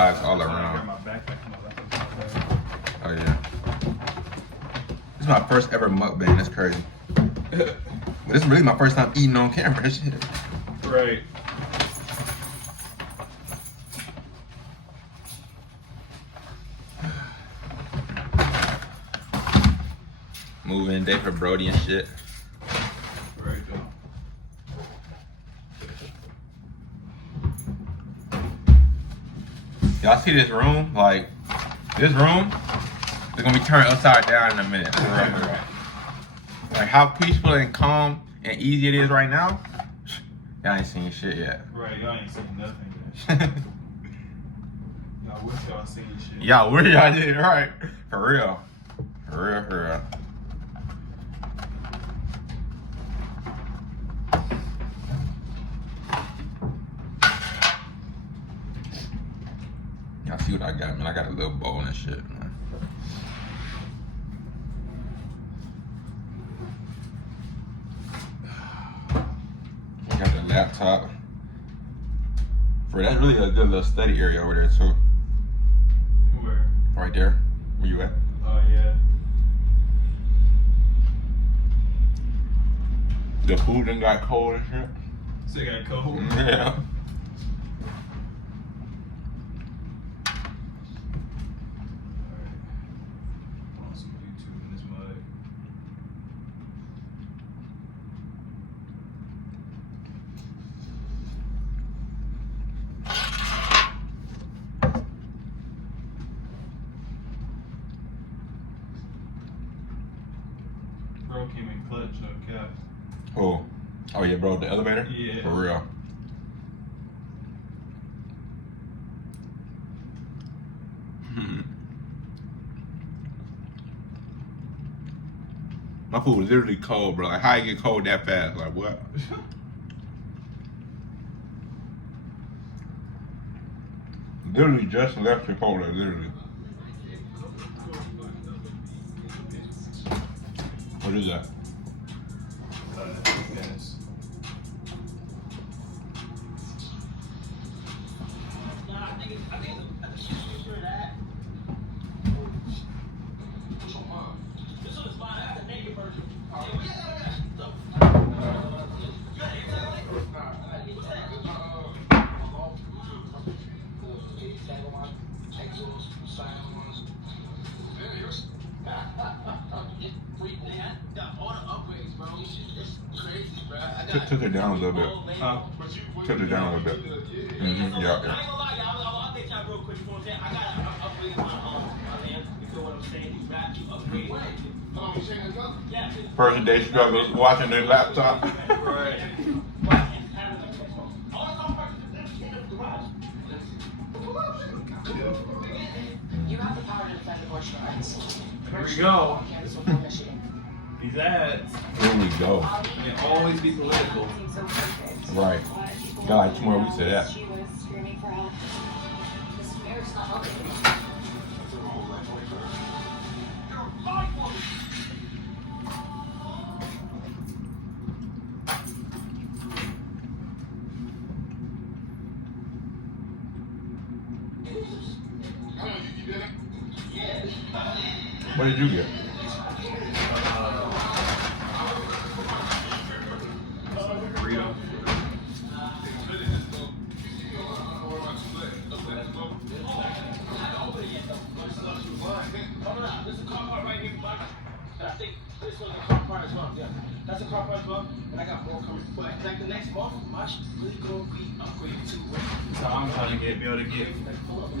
vibes all around. Oh yeah. This is my first ever mukbang. That's crazy. But this is really my first time eating on camera. Shit. Right. Moving day for Brody and shit. Right. Y'all see this room? Like, this room is gonna be turned upside down in a minute. Like how peaceful and calm and easy it is right now. Y'all ain't seen shit yet. Right, y'all ain't seen nothing. Y'all wish y'all seen shit. Y'all wish y'all did it right. For real. For real, for real. Y'all see what I got, man. I got a little bowl and shit, man. I got the laptop. For that's really a good little study area over there too. Where? Right there. Where you at? Oh, yeah. The food done got cold and shit. So you got cold? Yeah. Bro came in clutch, no cap. Oh. Oh yeah, bro, the elevator? Yeah. For real. My food was literally cold, bro. Like, how you get cold that fast? Like, what? Literally just left Chipotle, literally. What is that? Yes. Took it down a little bit. Took it down a little bit. Mm-hmm. Yeah. First day struggles watching their laptop. Right. You have the power to defend abortion rights. Here we go. These ads. Here we go. They always be political. Right. Got like 2 more weeks of that. She was screaming for help. This marriage is not helping. What did you get? Burrito. That's a car part as well, and I got more coming. But like the next month, my shit's really gonna be upgraded to. So I'm trying to be able to get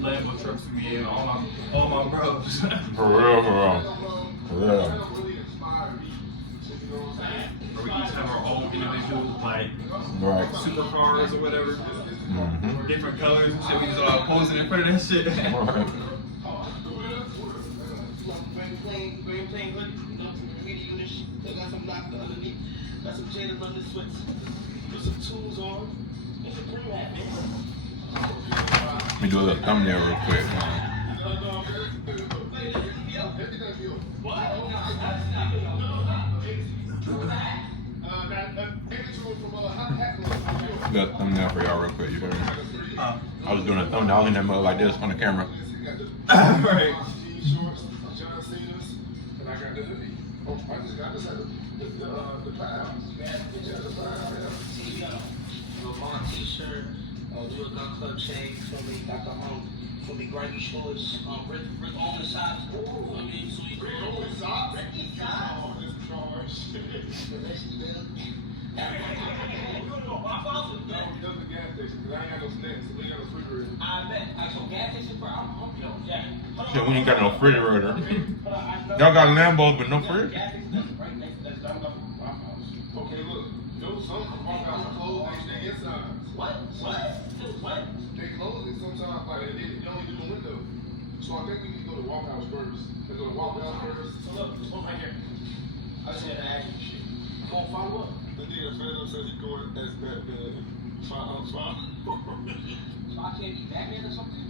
Lambo trucks for me and all my bros. For real, for real. For real. Or we each have our own individual, like Right. supercars or whatever, Mm-hmm. different colors and shit. We just all posing in front of that shit. Right. Plain hoodie, you know, greedy unit. They got some black underneath, got some Jada London sweats, put some tools on. It's a pretty hat, man. Let me do a little thumbnail real quick. Little thumbnail for y'all real quick. You heard me? I was doing a thumbnail. I was in that mode like this on the camera. Right. Shorts, John Cena's, and I got the hoodie. Oh, I just got this at the pile. Yeah, the pile, yeah. LeBron t-shirt, do a gun club chain, for me, got the for me, grimy shorts, Rick on the side. I mean, so you Rick on the side? Oh, this charge. You wanna go Waffle House? No, he doesn't gas station, because I ain't got no snacks, so we ain't got no refrigerator. I bet. So gas station for I'm hungry though. Yeah. Shit, we ain't got no refrigerator. Y'all got Lambos but no fridge? Gas station right next to that Waffle House. Okay, look, those some walk out the clothes, they stay inside. What? They close it sometimes, like they only do the window. So I think we need to go to Walk House first. Let's go to Walk House first. So look, this one right here. I just had to ask you shit. You gonna follow up? The nigga Phantom says he's going as Batman. So I can't be Batman or something?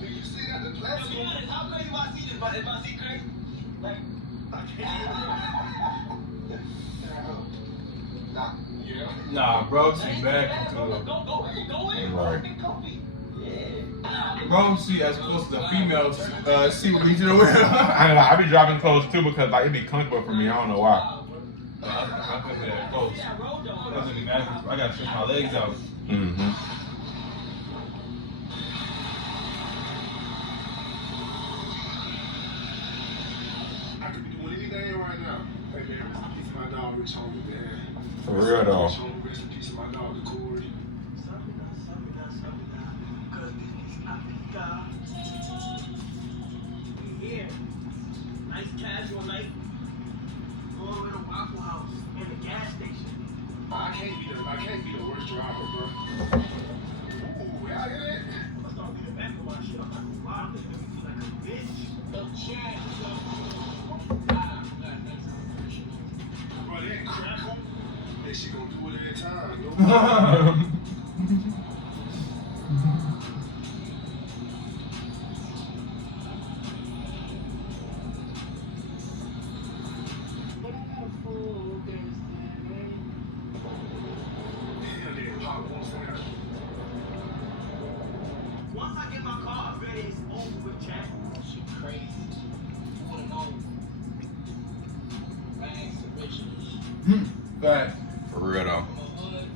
Did you see that? The To classic? be honest, how crazy if I see this? If I see crazy? Like, I can't. Yeah. Nah, bro, see back Go in. Right. Fucking comfy. Yeah. Bro, see as close as the females see what we do. I be dropping clothes too because like it be comfortable for me. I don't know why. I couldn't be that close. Yeah, road dog. Doesn't be mad. I gotta stretch my legs out. Mm-hmm. I could be doing anything right now. Hey man, rest in peace of my dog, Rich Homie, man. For real though. Rich Homie, rest in peace of my dog, the Corey. Here. Nice casual night. Going to the Waffle House and the gas station. I can't be the worst driver, bro. Ooh, y'all hear that? I'm starting to get back to my shit. I'm not gonna lie. I'm gonna feel like a bitch. Bro, that crackle, that shit gonna do it every time, yo. Damn, that pop won't snap. Once I get my car ready, it's over with, Jack. Shit crazy. You wanna know? Rags to riches. But For real though. From the hood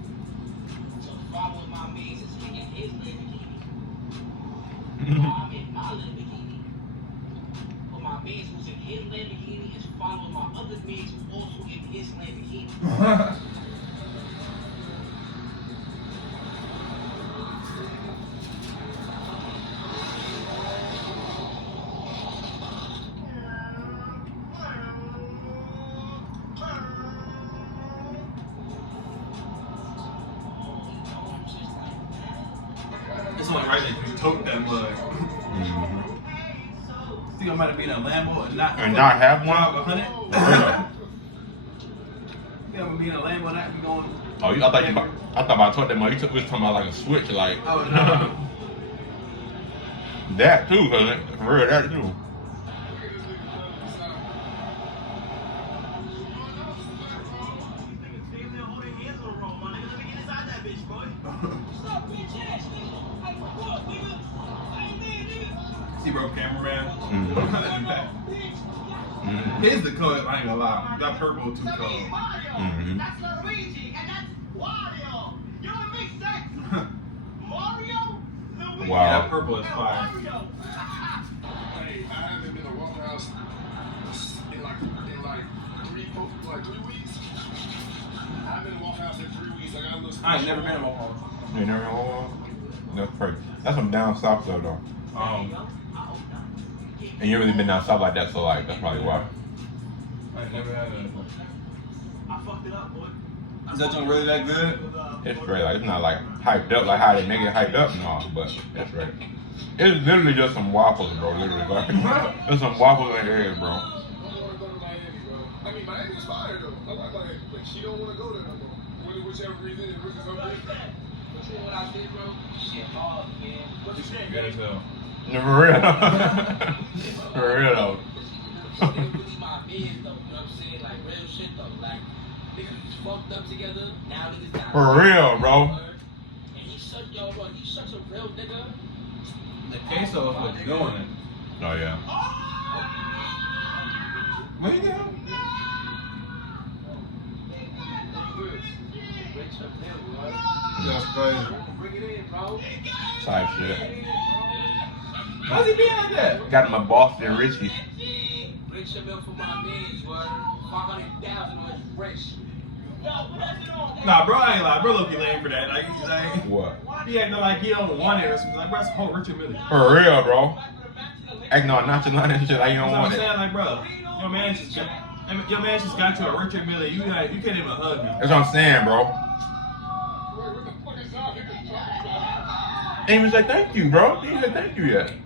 to following my mates is in his Lamborghini. While I'm in my Lamborghini. But my mates who's in his Lamborghini is following my other mates who also in his Lamborghini. it's only right that you tote that mud. Mm-hmm. Think I might have been a Lambo and not have drive one? 100. For real. Yeah, I'm being a Lambo and not be going. Oh, I thought I told them like you was talking about like a switch, like Oh no. that too, cause for real that too. See, bro, cameraman. Mm-hmm. Mm-hmm. Here's the color. I ain't gonna lie. That purple too cold. Mm-hmm. That's Luigi, and that's Wario. You know what makes sense? Mario, Luigi. Wow. Yeah, that purple is fire. Mario. Hey, I haven't been to Walk House in like 3 weeks. I haven't been to Walk House in 3 weeks. I got a little. I ain't never been to Walmart. You never know. That's crazy. That's some down south though. And you really been down south like that, so like that's probably why. I ain't never had a. I fucked it up, boy. Is that joint really that good? It's great. Like it's not like hyped up like how they make it hyped up and all, but it's great. It's literally just some waffles, bro. Literally, like there's some waffles in there, bro. I don't want to go to Miami, bro. I mean, Miami's fire though. I like Miami, but she don't want to go there no more. Whichever reason, it was something. But you know what I did, bro? Shit hard, man. What you saying? Good as hell. No, for real. For real though. They really my mans though, you know what I'm saying? Like real shit though. Like niggas was fucked up together. Now niggas got For real, bro. And he shut y'all, bro. He shut real nigga. The queso is what's doing it. Oh yeah. What you doing? That's crazy. Bring it in, bro. Type shit. How's he being like that? Got him a Boston Richie. Bring some milk for my mans, word. 500,000 on his wrist. Nah, bro, I ain't lying. Bro, look, you lame for that. Like, What? he acting like he don't want it or something. Like, bro, that's a whole Richard Mille. For real, bro. Acting all nonchalant and shit like you That's don't what I'm want it. saying, like, bro, your man just got you a Richard Mille. You can't even hug him. That's what I'm saying, bro. Wait, what the fuck is y'all niggas talking about? Ain't even say thank you, bro. He didn't say thank you yet. Wait,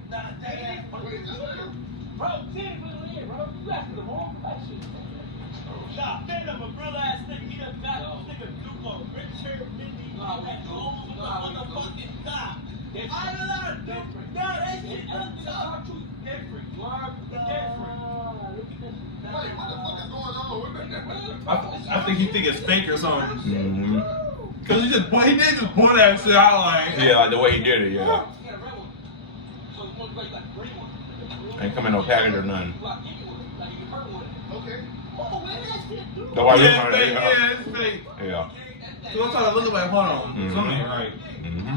this nigga? Bro, Tanny put it in, bro. You asking the wrong question. Nah, man, I'm a real ass nigga. He done got this nigga Duke on Richard Mindy at home with the motherfucking top. I don't know, dude. Nah, that shit done different. Different. Wait, what the fuck is going on with that? I think he think it's fake or something. Mm-hmm. Cause he did just pull that shit out like. Yeah, like the way he did it, yeah. Ain't come in no package or nothing. Okay. The white Yeah, on it's it, fake. Yeah, it's fake. yeah. So I'm trying to look at like, hold on, something ain't right. Mm-hmm.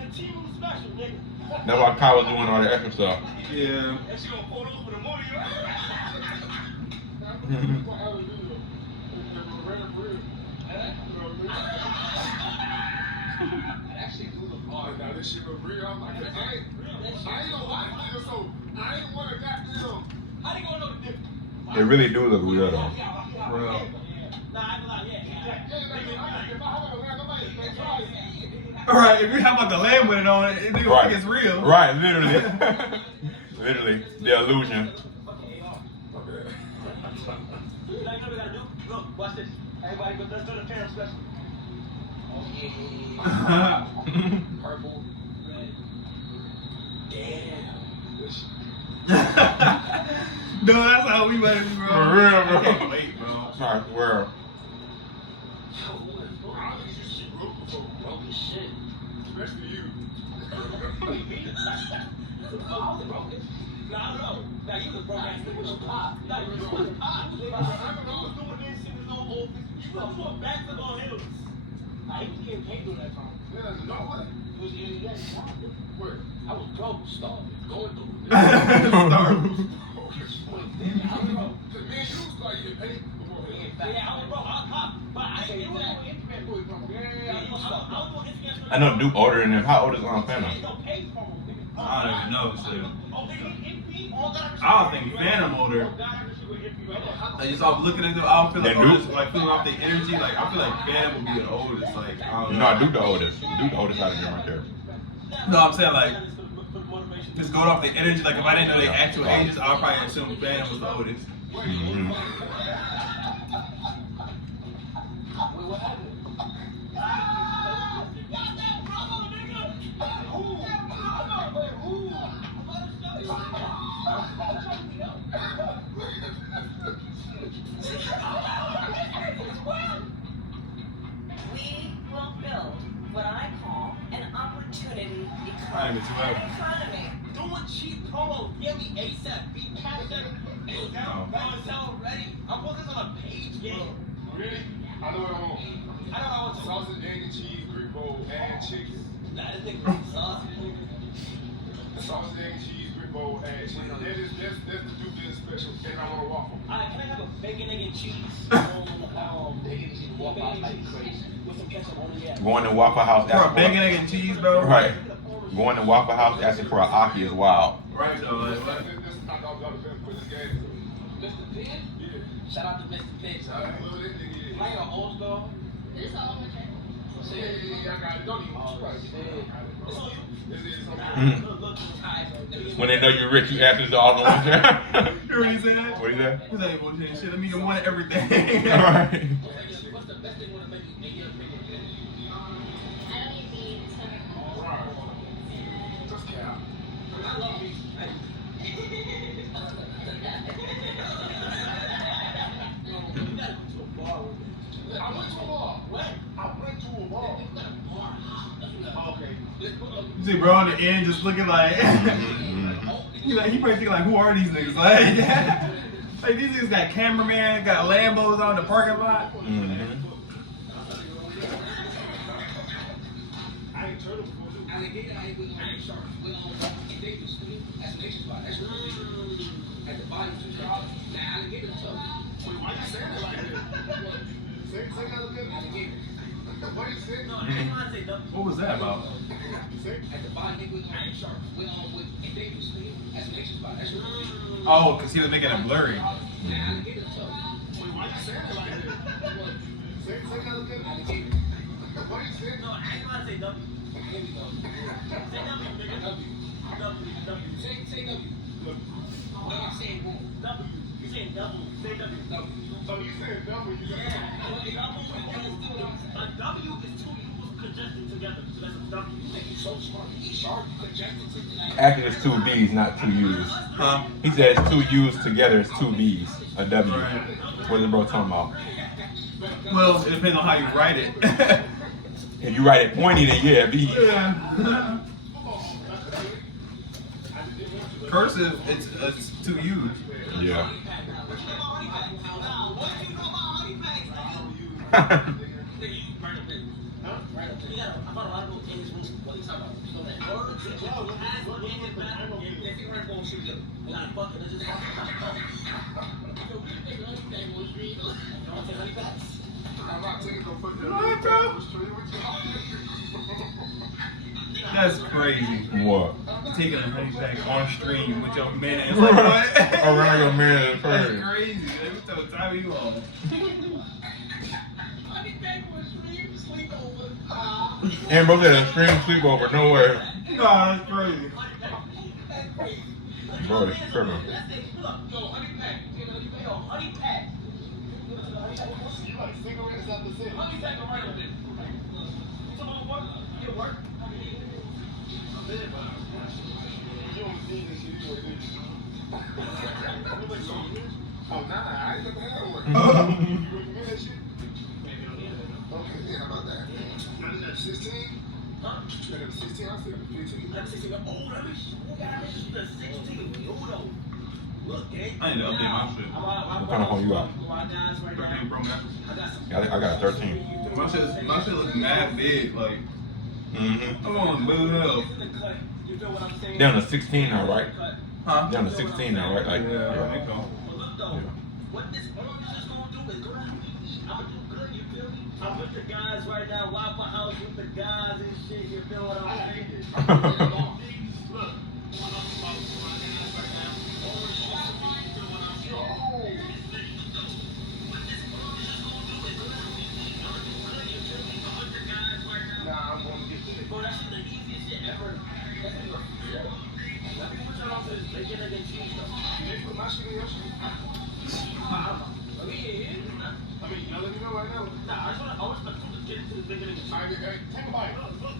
The team was special, nigga. That's why Kyle was doing all the extra stuff. Yeah. That shit gonna pull over the morning. Now this shit was real. I'm like, I ain't gonna lie, nigga. So I ain't want to goddamn. How they gonna know the difference? It really do look weird though. Real. Nah, I ain't gonna lie, yeah. If I have a land, nobody thinks right. Alright, if you have like a lamb with it on it, it nigga think it's real. Right, literally. Literally. The illusion. Okay. You know what we gotta do? Look, watch this. Everybody, let's do the parent special. Oh, yeah. Purple, red. Damn. No, that's how we better be, bro. For real, bro. I can't wait, bro. Sorry, where? I don't think you should root for Broke as shit. especially you. I was broke. Nah, I know. Now you was broke ass nigga. What's your pop? Nah, you was hot. You was doing this shit in his own office. You was back to on hills. Nah, he was getting paid during that time. Yeah, no way. It was the end of the day. Wait. I was broke, starving, going through. Start. To me and you was like you get paid before In that. fact, Yeah, I was broke. I was hot. But I ain't get that. Yeah, you was I was doing Instagram. I know Duke older than him. How old is Fana? Ain't no pay for him, nigga. I don't even know, shit. Oh, nigga, he all got I don't think Phantom older. I just off looking at them, I don't feel like Then Duke? like feeling off the energy. Like I feel like Phantom would be the oldest. Like I don't know. No, Duke the oldest. Duke the oldest out of them right there. No, I'm saying like just going off the energy. Like if I didn't know their actual ages, I would probably assume Phantom was the oldest. Mm-hmm. Wait, what happened? We will build what I call an opportunity I ain't even too economy. early. An economy. Doing cheap promo, give me ASAP, beat cash that. Sell ready. I'm putting this on a page game. Really? I know what I want. I don't know what to Sausage, egg, and cheese, Greek bowl, and chicken. That is nigga sauce. Sausage, egg, and cheese, Greek bowl, and chicken. That's the Duke Business special. And I want a waffle. Alright, can I have a bacon, egg, and cheese? Bacon and cheese, Waffle House like crazy. With some ketchup on it, yeah. Going to Waffle House For a asking bacon, for egg, and cheese, bro. right. Going to Waffle House asking for an Aki is wild. Right. So like what? This is not all about the put this game. Mr. Pin? Yeah. Shout out to Mr. Pin. I don't know what that nigga is. Like an old school. Yeah, I got it. Don't even. Oh, Right. shit. This is something. Mm. When they know you're rich, you ask this all the way. You heard what he said? What is that? He's like, well, shit, let me get one of everything. Alright. What's the best thing to make you in your opinion? Right. Just cap. I love me. I went to a bar. What? I went to a bar. You got a bar. That's You see bro on the end just looking like, he probably thinking like, who are these niggas? Like these niggas got cameraman, got Lambos on the parking lot. Why you saying it like that? Say alligator. Why you saying No, I ain't gonna say nothing. What was that about? Oh, because he was making it blurry. Why you saying it like that? Say alligator. Why you saying No, I ain't gonna say W. Here we go. Say W, nigga. W. Say W. W. You saying W. Say W. So you said double, you said A W is two U's congested together. So that's a W. So smart. Actually, it's two B's, not two U's. Huh? He said it's two U's together, it's two B's. A W. What is the bro talking about? Well, it depends on how you write it. If you write it pointy, then yeah, B. Yeah. Cursive, it's two U's. Yeah. What, bro? That's crazy. What? Taking a honey pack on stream with your man. Like, what? Around your man is That's crazy. crazy. Like, what the time you on? And bro said a stream sleepover, no way. No, that's crazy. Bro, it's tripping. Honey pack. you like cigarettes out the city. Honey pack right on there. Come on, work. You work. You don't see this shit, you ain't Oh, nah, I ain't never had one. You recommend that shit? Okay, yeah, how about that? I did that 16. Huh? I got a 16, I said 15. That's 16. Oh, that is. Who got this? The 16. Yo, though. Look, eh? I need to update my shit. What kind of phone you got? I got a 13. My shit looks mad big. Like, Mm-hmm. I'm on blue hell. You feel what I'm saying? Down to 16 now, right? Huh? Down to 16 now, right? Like, Yeah, I think so. But look, though. What this orange is going to do is go down and eat. I'm going to do good, you feel me? I'm with the guys right now, Waffle House with the guys and shit. You feel what I'm saying? Look. Nah, I'm gonna get that. Bro, that's the easiest shit ever. Let me put y'all on to this bacon, egg, and cheese stuff. You put my shit in your shit? I mean, Y'all let me know right now. nah, I just want to get into this bacon, egg, and cheese. Alright, hey, take a bite.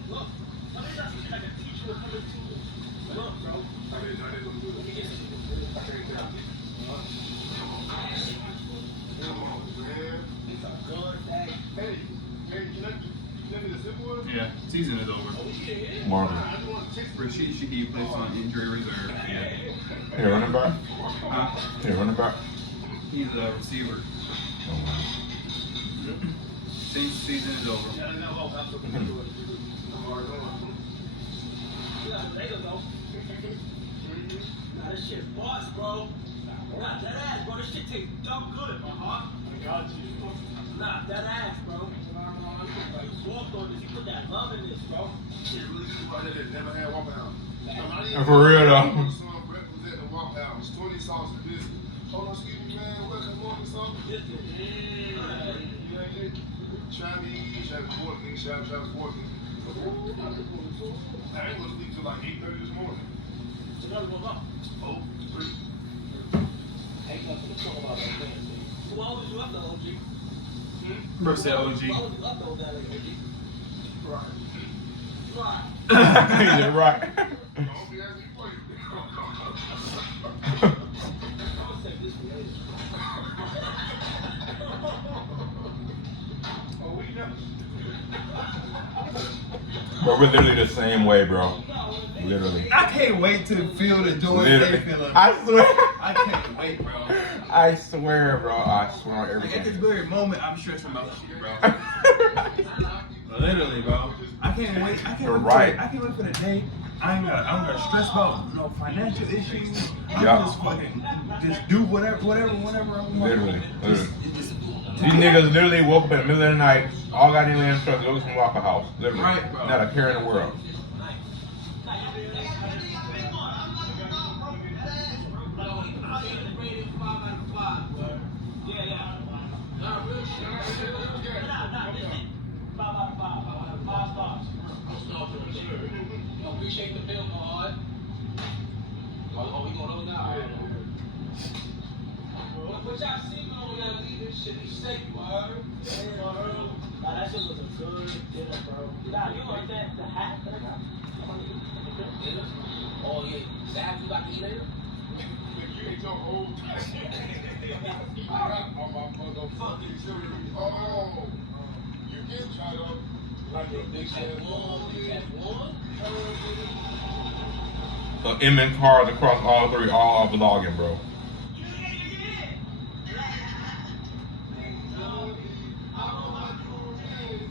Look. Let me not see like a teacher coming to me. Look, bro. I didn't do Let me it. get some. I can't tell. Come on, man. It's a good day. Hey, you let me the simple one? Yeah, season is over. Marvin. I just want to taste it. Rashid Shaheed placed on injury reserve. Yeah. Here, running back. Huh? Here, running back. He's a receiver. Season is over. There you go. Nah, this shit boss, bro. Nah, that ass, bro. This shit tastes dumb good, my heart. I got you. Nah, that ass, bro. You walked on this. You put that love in this, bro. Shit really good right there that never had Waffle House. And for real, though. Some breakfast at the Waffle House. 20 sauce and biscuit. Hold on, excuse me, man. Welcome morning, son. Travis 14. I ain't gonna sleep till like 8:30 this morning. Oh, 3. Ain't nothing to talk about that thing. Why was you up though, OG? Bro said OG. Why was you up though, that OG? Right. You're right. Don't be asking for you. I'm gonna save this for later. Bro, we're literally the same way, bro. Literally. I can't wait to feel the joy Literally. they feel. I swear. I can't wait, bro. I swear, bro. I swear on Like, at this everything. very moment, I'm stressing about shit, bro. Literally, bro. I can't wait. I can't You're wait. right. I can't wait for the day. I don't gotta stress about financial issues. I can Yeah. just fucking just do whatever I want. Literally. Just These niggas literally woke up in the middle of the night, all got in their truck, go to some Waffle House. Literally. Right, bro. Not a care in the world. Appreciate the bill, Lord. Oh, we going over now? What y'all see when we gotta leave this shit? Be safe, you heard? Nah, that shit was a good dinner, bro. Nah, you like that? The hat that I got? Dinner? Oh, yeah. Is that how you got to eat later? You ate your whole I got on my motherfucking cereal. Oh, you get shot up like a big ass ball. So M cars across all three, all vlogging, bro.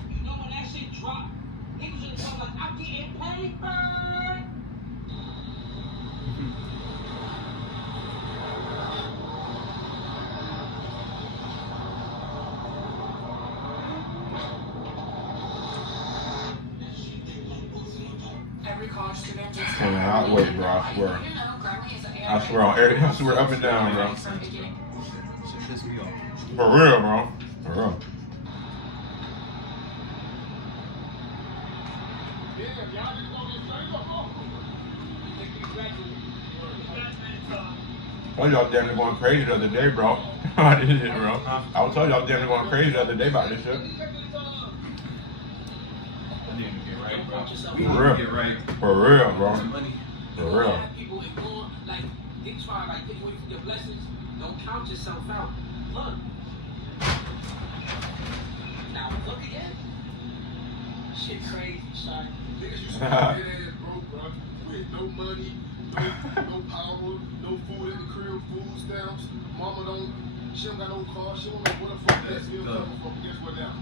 You know when that shit dropped, niggas just talk like, I'm getting paper. Every college student just Hey, man, I'll wait, bro. I swear. I swear on every, I swear up and down, bro. Shit piss me off. For real, bro. For real. Damn, y'all just gonna get straight up. I told y'all damn near going crazy the other day, bro. I did it, bro. I was telling y'all damn near going crazy the other day about this shit. I need to get right, bro. For real. Get right. For real, bro. Some money. For real. People ignore, like, they try, like, take away from your blessings. Don't count yourself out. Look. Now, look again. Shit crazy, son. Niggas used to get ass broke, bro. With no money, no power, no food in the crib, food stamps. Mama she don't got no car. She don't know where the fuck that bill coming from. Guess what now?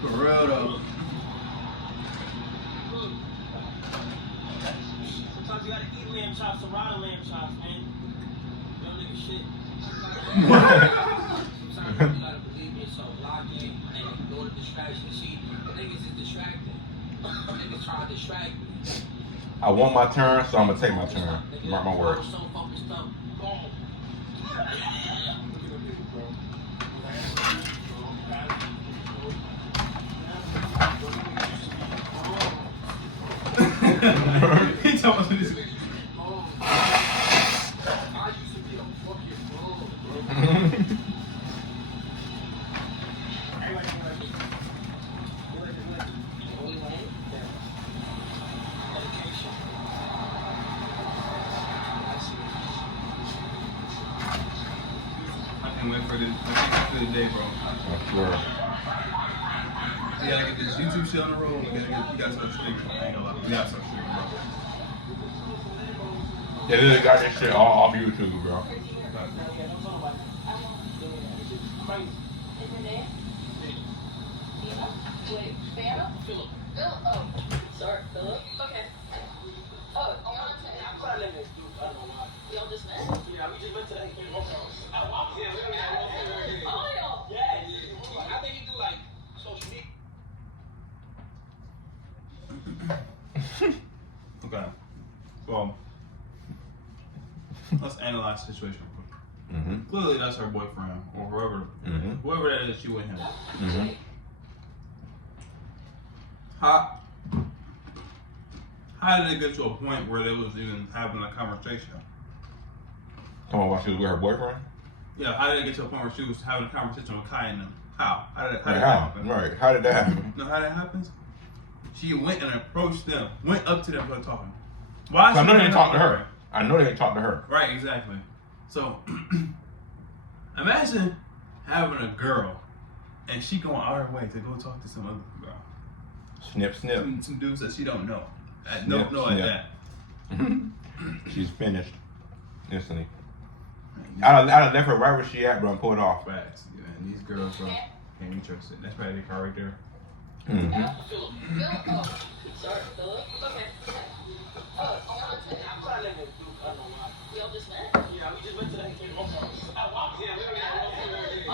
For real though. Sometimes you gotta eat lamb chops or ride lamb chops, man. Real nigga shit. Sometimes you gotta believe in yourself, lock in, and ignore the distraction. See, niggas is distracted. Niggas try to distract me. I want my turn, so I'm gonna take my turn. Mark my words. So focused up. Boom. Look at them niggas, bro. He told us this. I used to be a fucking bro. I can't wait for the day, bro. I swear. We gotta get this YouTube shit on the road. We gotta start streaming. I ain't gonna lie. We gotta start streaming, bro. They literally got this shit all off YouTube, bro. Wait, Philip? Philip. Oh, sorry, Philip. Okay. Oh, y'all just met? Yeah, we just went to that game. Oh, y'all. Yeah. I think he do like social media. Okay. Well, let's analyze the situation. Mm-hmm. Clearly, that's her boyfriend or Mhm. whoever that is. She with him. Mm-hmm. How did it get to a point where they was even having a conversation? Come on, while she was with her boyfriend? Yeah, how did it get to a point where she was having a conversation with Kai and them? How? How did Like, that how? happen? Right. How did that happen? You know how that happens? She went and approached them, went up to them for talking. Why? So I know she they didn't talk to going her. I know they didn't talk to her. Right, exactly. So imagine having a girl and she going out her way to go talk to some other girl. Snip, snip. some dudes that she don't know. Snip, Don't know at snip. that. She's finished instantly. I'd have left her right where she at, bro, and pulled off. Facts. Yeah, and these girls, bro, can't be trusted. That's probably the car right there. Mm-hmm. Philip. Oh, sorry, Philip. Okay. Oh, I'm trying to do. y'all just met? Yeah, we just went to that game. I walked in. Oh,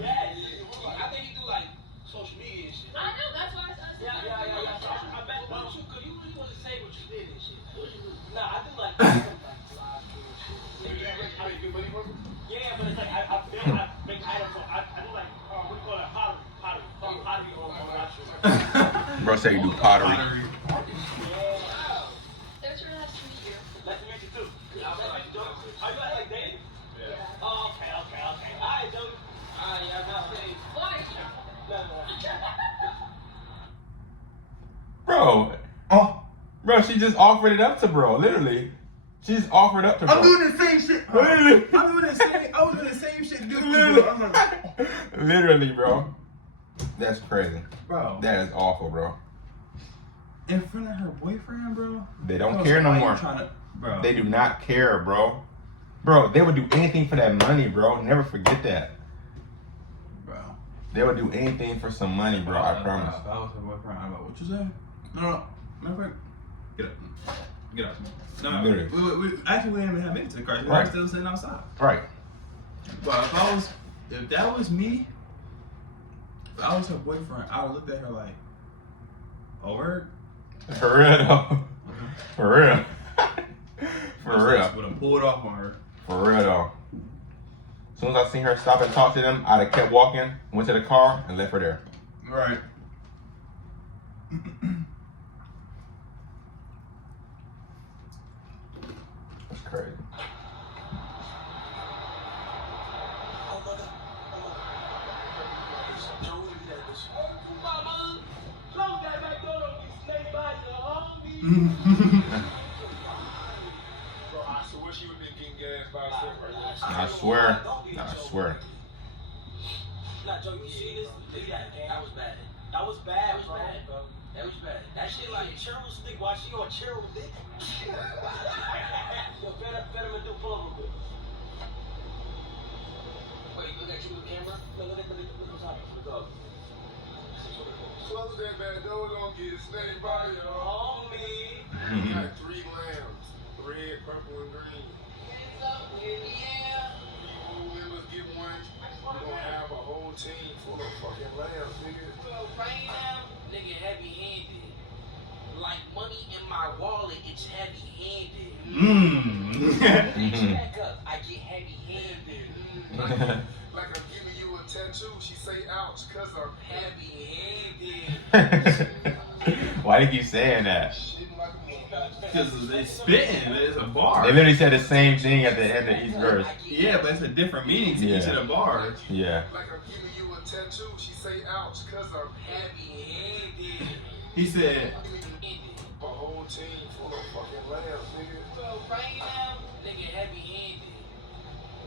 Yeah, I think you do like social media and shit. I know, that's why I said Yeah. So I bet cause you really want to say what you did and shit. Nah, I do like live stream shit. Yeah, but it's like I make items. I do like what do you call it? Pottery on live stream. Bro say you do pottery. Wow. Thanks for nice to meet you. Nice to meet you too. Are you guys like dating? Yeah. Oh, okay. Alright, Joey. Alright, yeah, I'm not saying. Why? Bro, bro, she just offered it up to bro, literally. She just offered up to bro. I'm doing the same shit. Literally. I was doing the same shit. Dude, I'm like, Literally, bro. That's crazy. bro, That is awful, bro. in front of her boyfriend, bro. They don't Bro, care so no why you more. Bro, They do not care, bro. Bro, they would do anything for that money, bro. Never forget that. bro. They would do anything for some money, bro. I promise. If I was her boyfriend, I'm like, what you say? No. Matter of fact, get up. No, Literally. we actually we didn't even have made it to the car. We Right. were still sitting outside. Right. But if that was me, if I was her boyfriend, I would look at her like, oh, word? For real, though. For real. For real. Would have pulled off on her. For real, though. As soon as I seen her stop and talk to them, I'd have kept walking, went to the car, and left her there. Right. That's crazy. Close that back door, don't be snake by your homie. Bro, I swear she would have been getting gas by herself right now. I swear. Nah, Joe, you see this? Look at that, gang. That was bad. That was bad, bro. That was bad. That shit like churro stick while she on churro dick. Yo, better do pull up a bit. Wait, look at you with the camera? Look at what's happening. Look up. Close that back door, don't get snaked by your Homie. homie. Like 3 lambs, red, purple, and green. Hands up, yeah. People members get one. We're gonna have a whole team full of fucking lambs, nigga. Bro, right now, nigga heavy-handed. Like money in my wallet, it's heavy-handed. Back up, I get heavy-handed. Like I'm giving you a tattoo, she say ouch, cause I'm Heavy-handed. Why do you keep saying that? shitting like a motherfucker. Because they spitting. It's a bar. They literally said the same thing at the end of each verse. Yeah, but it's a different meaning to each of the bars. Yeah. Like I'm giving you a tattoo, she say ouch, cause I'm Heavy-handed. He said, a whole team full of fucking lambs, nigga. Bro, right now, nigga heavy-handed.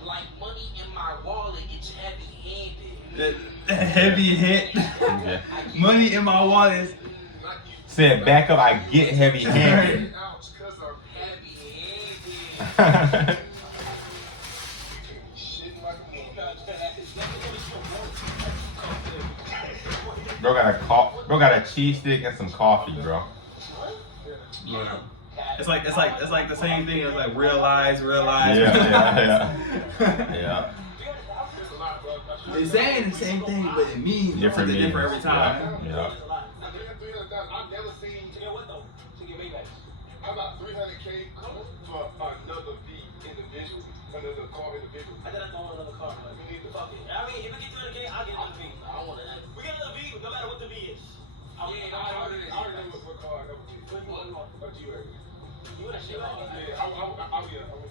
Like money in my wallet, it's heavy-handed. heavy hit. Okay. Money in my wallet. Like you Said back up, I get heavy handed. say ouch, cause I'm Heavy-handed. shitting like a motherfucker. Bro got a cheese stick and some coffee, bro. It's like the same thing as like realize. Yeah. There's a lot, bro. They saying the same thing, but it means Different something different every meanings. time. Yeah. I've never seen. To get what though? To get Maybach. How about 300K for another individual, another car individual? I gotta throw another car. But we need to fuck it. I mean, if we get to the game, I'll get another V. I want to We get another V, no matter what the V is. I already know what car I got with you. A G-Wagon. You want that shit like Yeah, I want a G-Wagon.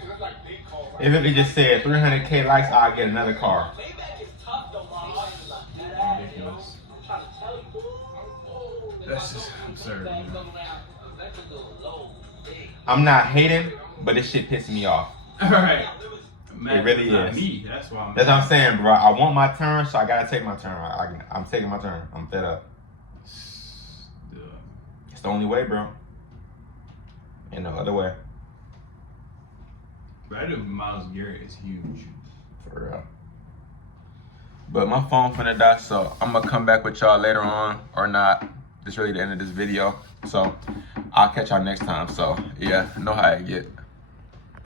Because it's like big car. It literally just said 300K likes, I'll get another car. Maybach is tough though, bro. Ridiculous. I'm trying to tell you. That's just absurd. Man. I'm not hating, but this shit pissing me off. Alright. It really It's not is. me. That's why I'm. That's what I'm saying, bro. I want my turn, so I gotta take my turn. I'm taking my turn. I'm fed up. It's the only way, bro. Ain't no other way. That dude Miles Garrett is huge. For real. But my phone finna die, so I'm gonna come back with y'all later on or not. This really the end of this video. So I'll catch y'all next time. So yeah, know how I get.